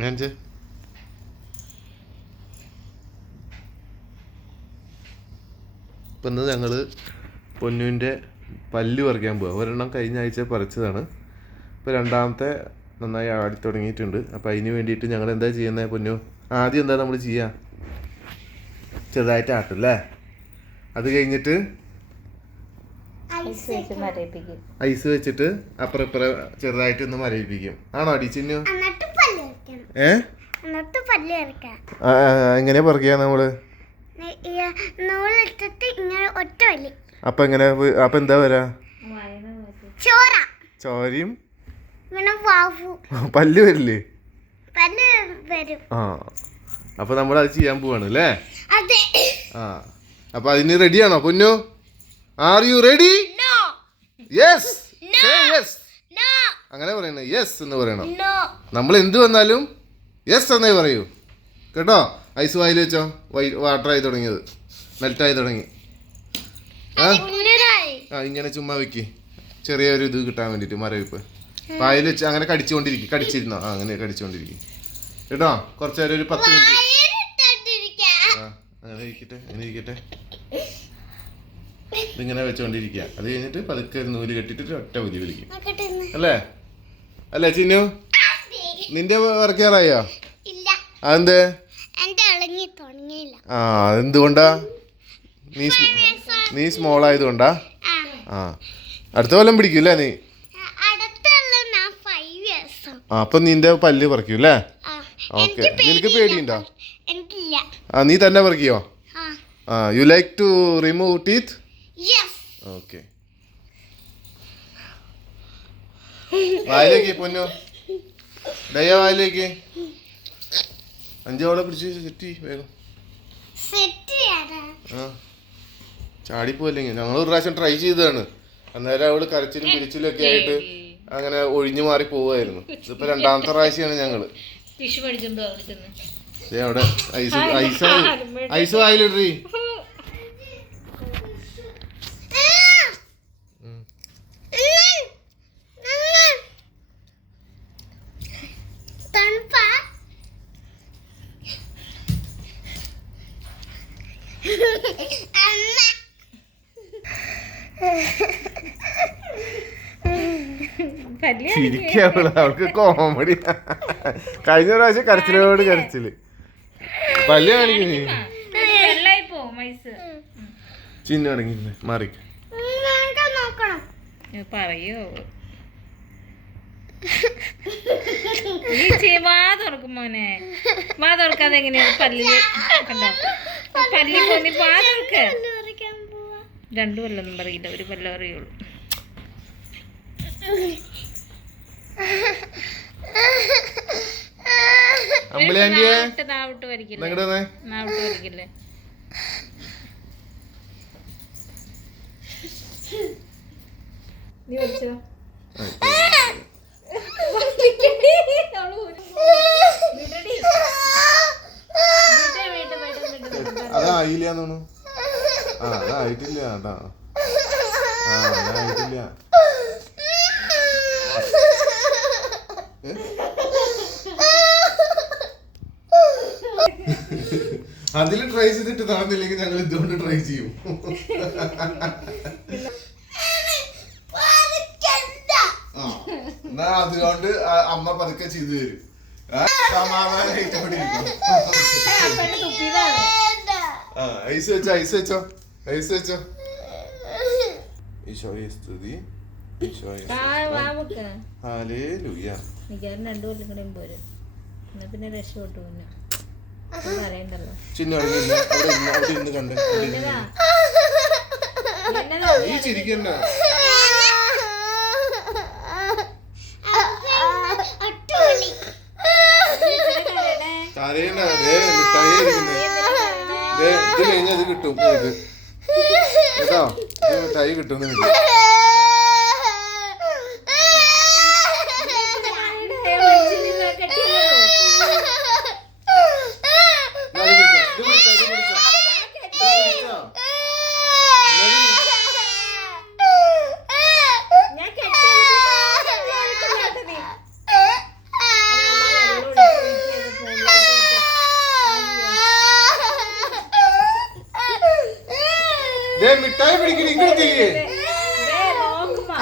കാണിച്ചേ ഇപ്പം ഇന്ന് ഞങ്ങൾ പൊന്നുവിന്റെ പല്ല് പറിക്കാൻ പോവാ. ഒരെണ്ണം കഴിഞ്ഞ ആഴ്ച പറിച്ചതാണ്. ഇപ്പോൾ രണ്ടാമത്തെ നന്നായി ആടി തുടങ്ങിയിട്ടുണ്ട്. അപ്പോൾ അതിന് വേണ്ടിയിട്ട് ഞങ്ങൾ എന്താ ചെയ്യുന്നത് പൊന്നു? ആദ്യം എന്താ നമ്മൾ ചെയ്യുക ചെറുതായിട്ട് ആട്ടും അല്ലേ അത് കഴിഞ്ഞിട്ട് ഐസ് വെച്ച് മരയിപ്പിക്കും ഐസ് വെച്ചിട്ട് അപ്പുറം ഇപ്പുറം ചെറുതായിട്ട് ഒന്ന് മരവിപ്പിക്കും. ആണോ അടിച്ചിന്നു വരയ്ക്കണം ഏ? എങ്ങനെ പറിക്കുക നമ്മൾ? അപ്പൊ അപ്പം എങ്ങനെ അപ്പൊ അപ്പം എന്താ വരാ? ചോര ചോരയും? പല്ല് വരില്ലേ? ആ അപ്പോൾ നമ്മൾ അത് ചെയ്യാൻ പോവാണ് അല്ലേ? ആ അപ്പോൾ അതിന് റെഡിയാണോ പൊന്നു? Are you ready yes yes അങ്ങനെ പറയണേ യെസ് എന്ന് പറയണം. നമ്മൾ എന്ത് വന്നാലും യെസ് എന്നേ പറയൂ. കേട്ടോ? ഐസ് വായിൽ വെച്ചോ. വൈ വാട്ടർ ആയി തുടങ്ങിയത്. മെൽറ്റായി തുടങ്ങി. ആ? ആ ഇങ്ങനെ ചുമ്മാ വെക്ക്. ചെറിയൊരു ഇത് കിട്ടാൻ വേണ്ടിയിട്ട് മരവിപ്പ്. വായിൽ വെച്ച് അങ്ങനെ കടിച്ചുകൊണ്ടിരിക്കും. കടിച്ചിരുന്നോ? ആ അങ്ങനെ കടിച്ചുകൊണ്ടിരിക്കും. കേട്ടോ? കുറച്ച് നേരം ഒരു പത്ത് മിനിറ്റ്. ആ അങ്ങനെ ഇരിക്കട്ടെ അങ്ങനെ ഇരിക്കട്ടെ. ഇതിങ്ങനെ വെച്ചുകൊണ്ടിരിക്കുക അത് കഴിഞ്ഞിട്ട് പതുക്കെ ഒരു നൂൽ കെട്ടിട്ട് ഒറ്റ വലി വിളിക്കും. അല്ലേ? അല്ലേ ചിന്നു? നിന്റെ വർക്ക് ഇല്ല. അതെന്തേ? ആ നീ നീ സ്മോൾ ആയതുകൊണ്ടാ? ആ. അടുത്ത കൊല്ലം പിടിക്കൂല്ലേ നീ? ആ അപ്പൊ നിന്റെ പല്ല് പറിക്കും അല്ലേ ആ ഓക്കെ നിനക്ക്. പേടിയുണ്ടോ? ആ നീ തന്നെ പറിക്കോ? ആ. You like to remove teeth okay വായിലേക്ക് പൊന്നു. ഡയ വായിലേക്ക് അഞ്ചോളെ പിടിച്ച് സെറ്റ് വേഗം. ആ. ചാടിപ്പോയില്ലെങ്കിൽ ഞങ്ങൾ ഒരു പ്രാവശ്യം ട്രൈ ചെയ്തതാണ്. അന്നേരം അവൾ കരച്ചിലും പിരിച്ചിലും ഒക്കെ ആയിട്ട് അങ്ങനെ ഒഴിഞ്ഞു മാറി പോവായിരുന്നു ഇതിപ്പോ രണ്ടാമത്തെ പ്രാവശ്യമാണ് ഞങ്ങൾ. അവിടെ ഐസ് ഐസ് ഐസ് വായിലിടറി തണുപ്പാ അമ്മ പല്ല് ചിരിക്കാവുള്ള അവൾക്ക് കോമഡി കഴിഞ്ഞ പ്രാവശ്യം കരച്ചിലോട് കരച്ചിൽ പല്ല് കാണിക്കുന്നേ ചിന്ന അടങ്ങി മാറി പറയൂ വാ തുറക്കും മോനെ വാ തുറക്കാതെ എങ്ങനെയാണ് പല്ലിൽ കണ്ടോ പല്ലി പോന്നി പാതൊക്കെ രണ്ടു കൊല്ലൊന്നും പറയില്ല ഒരു കൊല്ലം അറിയുള്ളൂ നാവിട്ട് വരിക്കില്ലേ വരിക്കില്ലേ നീ വലിച്ചോ തോന്നുന്നു ആ അതായിട്ടില്ല കേട്ടാ. അതായിട്ടില്ല? അതിൽ ട്രൈ ചെയ്തിട്ട് നടന്നില്ലെങ്കിൽ ഞങ്ങൾ ഇതുകൊണ്ട് ട്രൈ ചെയ്യും. അതുകൊണ്ട് അമ്മ പതുക്കെ ചെയ്തു തരും. സമാധാനം അവിടെ. ആ ഐസ് വെച്ചോ ഐസ് വെച്ചോ ഐസ് വെച്ചോ. ഈശോയെ സ്തുതി. ഈശോയെ സ്തുതി. ഹല്ലേലൂയ. മിക്കവാറും രണ്ടു കൊല്ലം കൂടെയും പോരും എന്നാ പിന്നെ രക്ഷപ്പെട്ടു പിന്നെ. ഒന്നും അറിയണ്ടല്ലോ ചിന്നു അവിടെ ഇരുന്ന് കണ്ടേ? നീ ചിരിക്കണ്ട ഇത് അത് കിട്ടും. കേട്ടോ? ടൈ കിട്ടും టై పిడికి ఇక్కడ దిగి అమ్మ